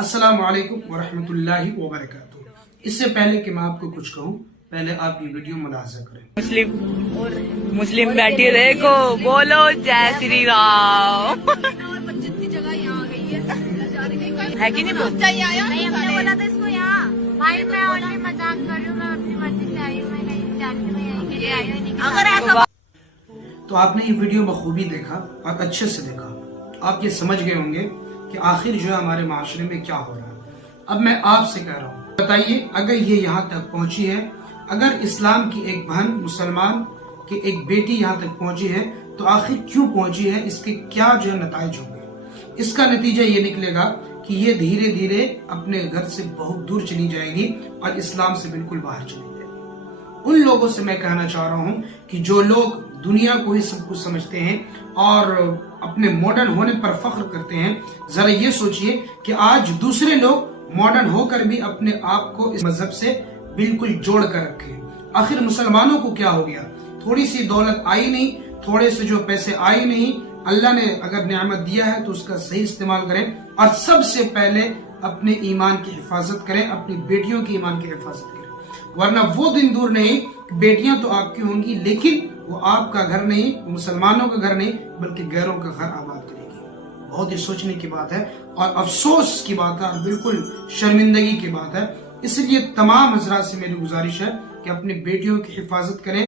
अस्सलाम वालेकुम वरहमतुल्लाहि वबरकातुहू। इससे पहले कि मैं आपको कुछ कहूँ, पहले आप ये वीडियो मुलाहिजा करें। मुस्लिम बैठी देखो, बोलो जय श्री राम। जितनी जगह यहाँ आ गई है कि नहीं बोल? नहीं, हमने बोला था इसको यहाँ। भाई मैं ओनली मजाक कर रही हूँ, मैं अपनी मर्जी से आई हूँ, मैं नहीं जानती, मैं यहीं के लिए आई हूँ। अगर ऐसा तो आपने ये वीडियो बखूबी देखा और अच्छे से देखा। आप ये समझ गए होंगे कि आखिर जो है हमारे माशरे में क्या हो रहा है। अब मैं आपसे कह रहा हूँ, बताइए अगर ये यहाँ तक पहुंची है, अगर इस्लाम की एक बहन, मुसलमान की एक बेटी यहाँ तक पहुंची है, तो आखिर क्यों पहुंची है, इसके क्या जो है नताइज होंगे। इसका नतीजा ये निकलेगा कि ये धीरे धीरे अपने घर से बहुत दूर चली जाएगी और इस्लाम से बिल्कुल बाहर चली जाएगी। उन लोगों से मैं कहना चाह रहा हूँ कि जो लोग दुनिया को ही सब कुछ समझते हैं और अपने मॉडर्न होने पर फख्र करते हैं, जरा ये सोचिए कि आज दूसरे लोग मॉडर्न होकर भी अपने आप को इस मजहब से बिल्कुल जोड़ कर रखे। आखिर मुसलमानों को क्या हो गया? थोड़ी सी दौलत आई नहीं, थोड़े से जो पैसे आए नहीं, अल्लाह ने अगर नियामत दिया है तो उसका सही इस्तेमाल करें और सबसे पहले अपने ईमान की हिफाजत करें, अपनी बेटियों की ईमान की हिफाजत करें। वरना वो दिन दूर नहीं, बेटियां तो आपकी होंगी लेकिन वो आपका घर नहीं, मुसलमानों का घर नहीं, बल्कि गैरों का घर आबाद करेगी। बहुत ही सोचने की बात है और अफसोस की बात है और बिल्कुल शर्मिंदगी की बात है। इसलिए तमाम हजरात से मेरी गुजारिश है कि अपनी बेटियों की हिफाजत करें।